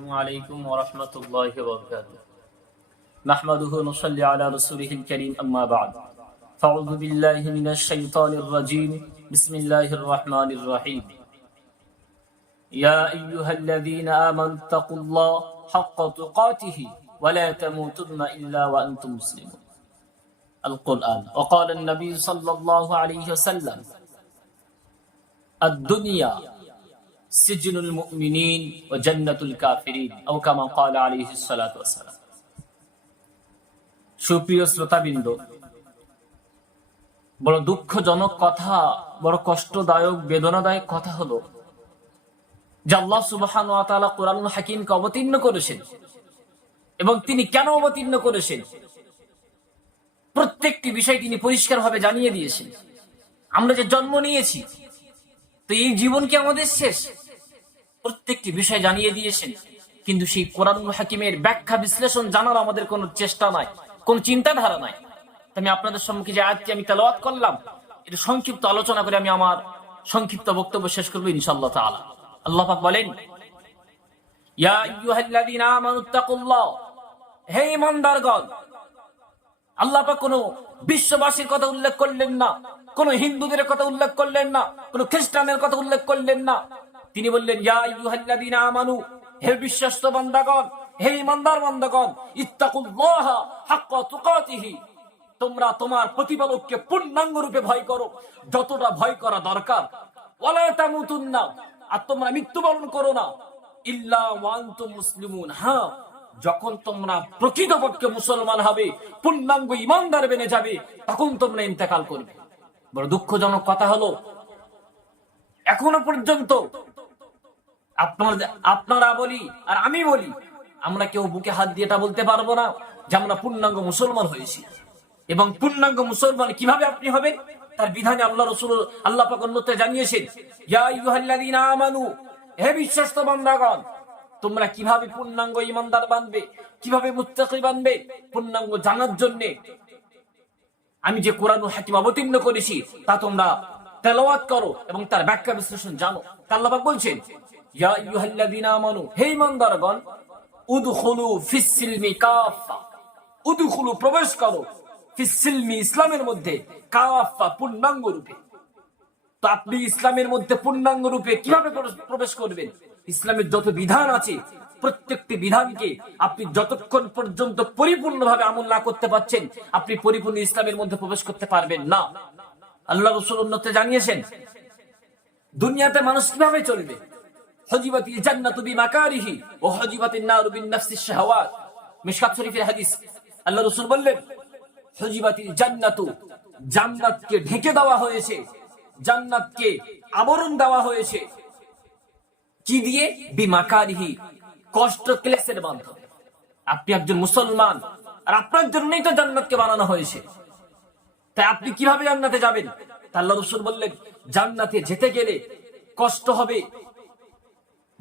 السلام عليكم ورحمة الله وبركاته. نحمده ونصلي على رسوله الكريم أما بعد. فأعوذ بالله من الشيطان الرجيم. بسم الله الرحمن الرحيم. يا أيها الذين آمنوا اتقوا الله حق تقاته ولا تموتن إلا وأنتم مسلمون. القرآن. وقال النبي صلى الله عليه وسلم الدنيا অবতীর্ণ করেছেন এবং তিনি কেন অবতীর্ণ করেছেন? প্রত্যেকটি বিষয় তিনি পরিষ্কার ভাবে জানিয়ে দিয়েছেন। আমরা যে জন্ম নিয়েছি, তো এই জীবন কি আমাদের শেষ? প্রত্যেকটি বিষয় জানিয়ে দিয়েছেন। কিন্তু সেই কোরআনুল হাকিমের ব্যাখ্যা বিশ্লেষণ জানার আমাদের কোনো চেষ্টা নাই, কোন চিন্তাধারা নাই। আমি আপনাদের সম্মুখে যে আজকে আমি তেলাওয়াত করলাম, এটা সংক্ষিপ্ত আলোচনা করে আমি আমার সংক্ষিপ্ত বক্তব্য শেষ করব ইনশাআল্লাহ তাআলা। আল্লাহ পাক বলেন কোন হিন্দুদের কথা উল্লেখ করলেন না, কোন খ্রিস্টানের কথা উল্লেখ করলেন না তিনি বললেন আমানু, হে বিশ্বস্ত বান্দাগণ, হে ইমানদার বান্দাগণ, ইত্তাকুল্লাহ তোমরা তোমার প্রতিপালককে পূর্ণাঙ্গ রূপে ভয় করো, যতটা ভয় করা দরকার। আর তোমরা মৃত্যুবরণ করো না। হ্যাঁ যখন তোমরা প্রকৃতপক্ষে মুসলমান হবে, পূর্ণাঙ্গ ইমানদার বেনে যাবে, তখন তোমরা ইন্তেকাল করবে। বড় দুঃখজনক কথা হলো, এখনও পর্যন্ত আপনাদের আপনারা বলি, আর আমি বলি, আমরা কেউ বুকে হাত দিয়ে এটা বলতে পারব না যে আমরা পূর্ণাঙ্গ মুসলমান হয়েছি। এবং পূর্ণাঙ্গ মুসলমান কীভাবে আপনি হবেন? তার বিধানে আল্লাহ রসুল আল্লাহ পাক জানিয়েছেন আমানু, হে বিশ্বস্ত বান্দাগণ, তোমরা কীভাবে পূর্ণাঙ্গ ইমানদার বানবে? কীভাবে মুত্তাকি বানবে? পূর্ণাঙ্গ জানার জন্য আমি যে কোরআন হাকিম অবতীর্ণ করেছি, তা তোমরা তেলাওয়াত করো এবং তার ব্যাখ্যা বিশ্লেষণ জানো। আল্লাহ বলছেন প্রবেশ করো ইসলামের মধ্যে পূর্ণাঙ্গ রূপে। তো আপনি ইসলামের মধ্যে পূর্ণাঙ্গ রূপে কীভাবে প্রবেশ করবেন? ইসলামের যত বিধান আছে, প্রত্যেকটি বিধানকে আপনি যতক্ষণ পর্যন্ত পরিপূর্ণভাবে আমল না করতে পারছেন, আপনি পরিপূর্ণ ইসলামের মধ্যে প্রবেশ করতে পারবেন না। আল্লাহ রসুল উন্নতে জানিয়েছেন, দুনিয়াতে মানুষ কীভাবে চলবে? হজিবাতি জান্নাতু বিমাকারিহি ও হজিবাতিন নারু বিন শাহাওয়াত। মিশকাত শরীফের হাদিস। রাসূল বললেন, হজিবাতি জান্নাতু, জান্নাতকে ঢেকে দেওয়া হয়েছে। জান্নাতকে আবরণ দেওয়া হয়েছে। কি দিয়ে? বিমাকারিহি, কষ্ট ক্লেশের মাধ্যমে। আপনি একজন মুসলমান, আর আপনার জন্যই তো জান্নাতকে বানানো হয়েছে। তাই আপনি কীভাবে জান্নাতে যাবেন? আল্লাহ রসুল বললেন, জান্নাতে যেতে গেলে কষ্ট হবে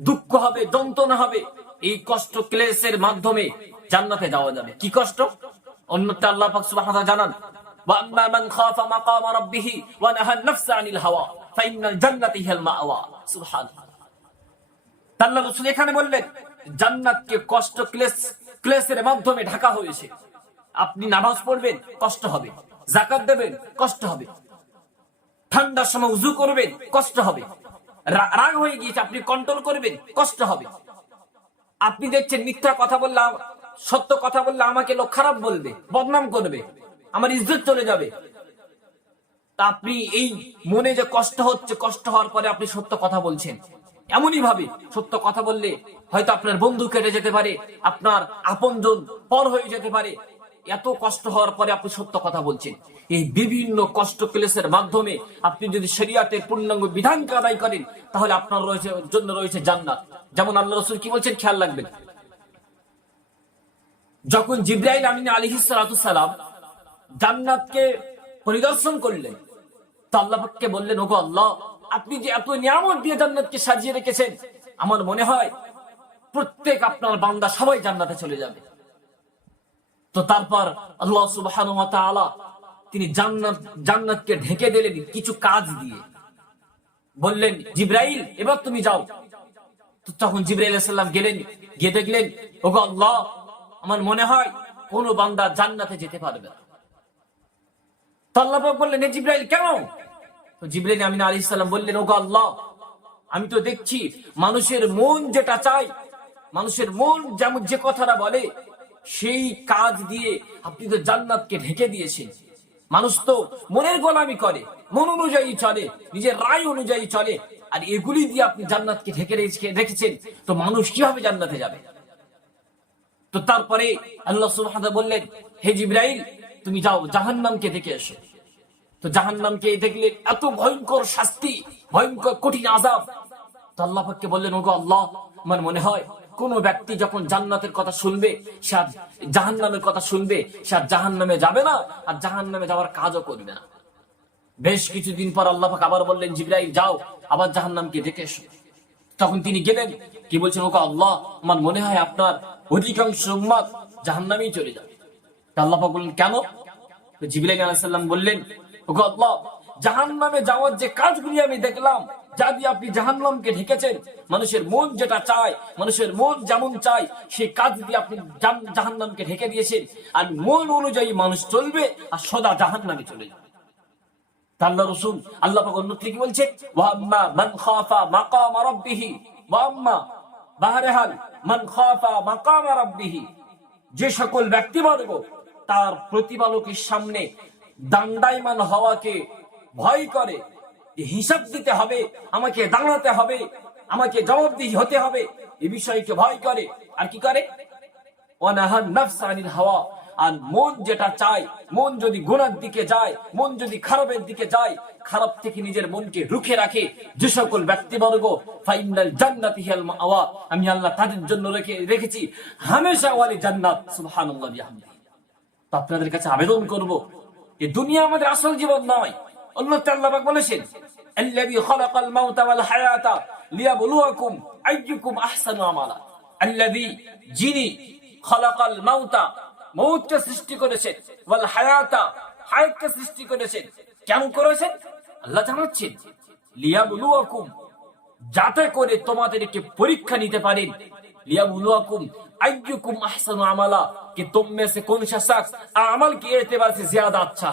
দুঃখ হবে, যন্ত্রণা হবে, এই কষ্ট ক্লেশের মাধ্যমে জান্নাতে যাওয়া যাবে। কি কষ্ট? অন্যটা আল্লাহ পাক সুবহানাহু ওয়া জানান, ওয়া আম্মা মান খাফা মাকাম ওয়া নাহা নাফসা আনিল হাওয়া ফা ইন্নাল হিয়াল সুবহানাল্লাহ। রাসূল এখানে বললেন, জান্নাতকে কষ্ট, ক্লেশ, ক্লেশের মাধ্যমে ঢাকা হয়েছে। আপনি নামাজ পড়বেন, কষ্ট হবে। জাকাত দেবেন, কষ্ট হবে। ঠান্ডার সময় উজু করবেন, কষ্ট হবে। রাগ হয়ে গিয়েছে, আপনি কন্ট্রোল করবেন, কষ্ট হবে। আপনি দেখছেন, মিথ্যা কথা বললে সত্য কথা বললে আমাকে লোক খারাপ বলবে, বদনাম করবে, আমার ইজ্জত চলে যাবে। তা আপনি এই মনে যে কষ্ট হচ্ছে, কষ্ট হওয়ার পরে আপনি সত্য কথা বলছেন। এমনই ভাবে সত্য কথা বললে হয়তো আপনার বন্ধু কেটে যেতে পারে, আপনার আপনজন পর হয়ে যেতে পারে এত কষ্ট হওয়ার পরে আপনি সত্য কথা বলছেন। এই বিভিন্ন কষ্ট ক্লেশের মাধ্যমে আপনি যদি শরিয়াতের পূর্ণাঙ্গ বিধানকে আদায় করেন, তাহলে আপনার রয়েছে, জন্য রয়েছে জান্নাত। যেমন আল্লাহ রসুল কি বলছেন? খেয়াল রাখবেন। যখন জিব্রাইল আমিন আলী সালাম জান্নাতকে পরিদর্শন করলেন, তো আল্লাহকে বললেন, ওগো আল্লাহ, আপনি যে এত নিয়ামত দিয়ে জান্নাতকে সাজিয়ে রেখেছেন, আমার মনে হয় প্রত্যেক আপনার বান্দা সবাই জান্নাতে চলে যাবে। তো তারপর আল্লাহ তাআলা তিনি জান্নাত, জান্নাতকে ঢেকে দিলেন কিছু কাজ দিয়ে। বললেন, জিব্রাইল, এবার তুমি যাও। তখন জিব্রাইল সাল্লাম গেলেন, গিয়ে দেখলেন, ওগো আল্লাহ, আমার মনে হয় কোন বান্দা জান্নাতে যেতে পারবে না। বললেন জিব্রাইল, কেন? তো জিব্রাইল আমিন আলী সাল্লাম বললেন, ওগো আল্লাহ, আমি তো দেখছি মানুষের মন যেটা চাই মানুষের মন যেমন যে কথাটা বলে সেই কাজ দিয়ে আপনি তো জান্নাতকে ঢেকে দিয়েছেন। মানুষ তো মনের গোলামি করে, মন অনুযায়ী চলে, নিজের রায় অনুযায়ী চলে, আর এগুলি দিয়ে আপনি জান্নাতকে ঢেকে রেখেছেন, তো মানুষ কীভাবে জান্নাতে যাবে? তো তারপরে আল্লাহ সুবহানাহু বললেন, হে জিব্রাইল, তুমি যাও, জাহান্নামকে দেখে এসো। তো জাহান্নামকে দেখলে এত ভয়ঙ্কর শাস্তি, ভয়ঙ্কর কঠিন আজাব তো আল্লাহ বললেন, ওগো আল্লাহ, আমার মনে হয় কোন ব্যক্তি যখন জান্নাতের কথা শুনবে, সে আর জাহান্নামের কথা শুনবে, সে আর জাহান্নামে যাবে না, আর জাহান্নামে যাওয়ার কাজও করবে না। বেশ কিছুদিন পর আল্লাহ আবার বললেন, জিব্রাইল, যাও, আবার জাহান্নামকে দেখে এসো। তখন তিনি গেলেন, কি বলছেন ওকে আল্লাহ, আমার মনে হয় আপনার অধিকাংশ উম্মাদ জাহান্নামেই চলে যাবে। আল্লাহ বললেন, কেন? জিবরাইল আলাইহিস সালাম বললেন ওকে আল্লাহ, জাহান্নামে যাওয়ার যে কাজগুলি আমি দেখলাম যা দিয়ে আপনি জাহান্নামকে ঢেকেছেন, মানুষের মন যেটা চায়, মানুষের মন যেমন চায় সেই কাজ দিয়ে আপনি জাহান্নামকে ঢেকে দিয়েছেন। আর মন অনুযায়ী মানুষ চলবে আর সদা জাহান্নামে চলে যাবে। আল্লাহ আল্লাহ পাক অন্যত্র কি বলছে? ওয়াম্মা খাফা মাকাম রাব্বিহি ওয়াম্মা বাহরেহাল খাফা মাকাম রাব্বিহি। যে সকল ব্যক্তিবর্গ তার প্রতিপালকের সামনে দান্ডায়মান হওয়াকে ভয় করে যে হিসাব দিতে হবে, আমাকে দাঁড়াতে হবে, আমাকে জবাবদিহি হতে হবে, এ বিষয়কে ভয় করে? আর কি করে? হাওয়া। আর মন যেটা চায়, মন যদি গুণার দিকে যায়, মন যদি খারাপের দিকে যায়, খারাপ থেকে নিজের মনকে রুখে রাখে যে সকল ব্যক্তিবর্গ। ফাইনাল জান্নাতি আমি আল্লাহ তাদের জন্য রেখে, রেখেছি। হামেশা ওয়ালি জান্নাত, সুবহানাল্লাহ আপনাদের কাছে আবেদন করব, এ দুনিয়া আমাদের আসল জীবন নয়। আল্লাহ তাআলা পাক বলেছেন, আল্লাযী খালাকাল মাউতা ওয়াল হায়াতা লিয়াবলুয়াকুম আইয়ুকুম আহসানু আমালা। আল্লাযী, যিনি খালাকাল মাউতা সৃষ্টি করেছেন, ওয়াল হায়াতা, হায়াতকে সৃষ্টি করেছেন কেন করেছেন? আল্লাহ জানাচ্ছেন, লিয়াবলুয়াকুম, যাতে করে তোমাদেরকে পরীক্ষা নিতে পারেন। লিয়াবলুয়াকুম আইয়ুকুম আহসানু আমালা। কি তোমে কোন শাসাক আমাল কি এতেবাসে জিয়াদা আচ্ছা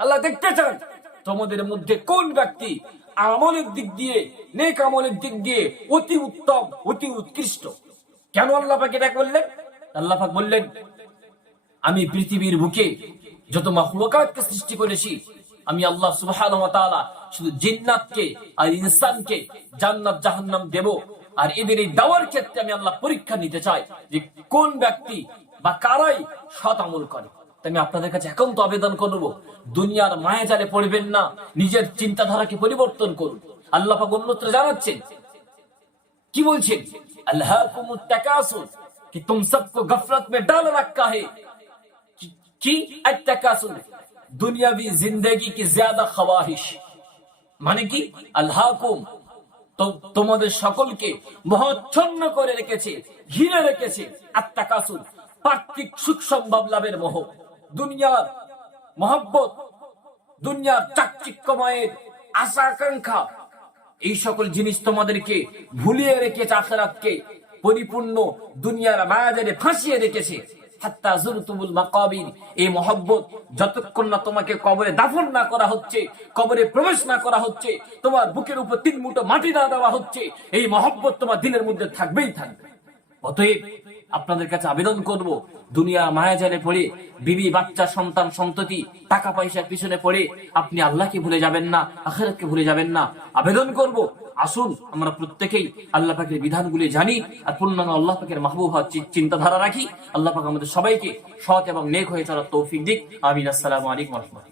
আল্লাহ দেখতে চান। তোমাদের মধ্যে কোন ব্যক্তি আমলের দিক দিয়ে, নেক আমলের দিক দিয়ে অতি উত্তম, অতি উৎকৃষ্ট? কেন আল্লাহ পাক এটা বললেন? আল্লাহ বললেন, আমি পৃথিবীর বুকে যত মাহলুকাতকে সৃষ্টি করেছি, আমি আল্লাহ সুবহানাহু শুধু জিন্নাতকে আর ইনসানকে জান্নাত, জাহান্নাম দেব আর এদের এই দাওয়ার ক্ষেত্রে আমি আল্লাহ পরীক্ষা নিতে চাই যে কোন ব্যক্তি বা কারাই সৎ আমল করে। তাই আমি আপনাদের কাছে একান্ত আবেদন করব, দুনিয়ার মায়ে জালে পড়বেন না, নিজের চিন্তাধারাকে পরিবর্তন করুন। আল্লাহ অন্যত্র জানাচ্ছেন। কি বলছেন? আল্লাহ কি তুম মে ডাল রাখা হে? কি দুনিয়াবি কি মানে কি? আল্লাহকুম তোমাদের সকলকে মহচ্ছন্ন করে রেখেছে, ঘিরে রেখেছে। আত্মাকাসুর পার্থিক সুখ সম্ভব লাভের মোহ। দুনিয়ার মহব্বত, দুনিয়ার চাকচিক্যময়ের আশা আকাঙ্ক্ষা এই সকল জিনিস তোমাদেরকে ভুলিয়ে রেখেছে, আখেরাতকে পরিপূর্ণ দুনিয়ার মায়াজারে ফাঁসিয়ে রেখেছে। এই মহব্বত যতক্ষণ না তোমাকে কবরে দাফন না করা হচ্ছে, কবরে প্রবেশ না করা হচ্ছে, তোমার বুকের উপর তিন মুঠো মাটি না দেওয়া হচ্ছে, এই মহব্বত তোমার দিলের মধ্যে থাকবেই থাকবে। অতএব আপনাদের কাছে আবেদন করব। দুনিয়া মায়াজালে পড়ে, বিবি, বাচ্চা, সন্তান, সন্ততি, টাকা পয়সার পিছনে পড়ে আপনি আল্লাহকে ভুলে যাবেন না, আখেরাতকে ভুলে যাবেন না। আবেদন করব। আসুন, আমরা প্রত্যেকেই আল্লাহ পাকের বিধানগুলি জানি আর পূর্ণাঙ্গ আল্লাহ পাকের মাহবুব চিন্তাধারা রাখি। আল্লাহ পাক আমাদের সবাইকে সৎ এবং নেক হয়ে চলার তৌফিক দিক। আমিন। আসসালামু আলাইকুম রহমতুল্লাহ।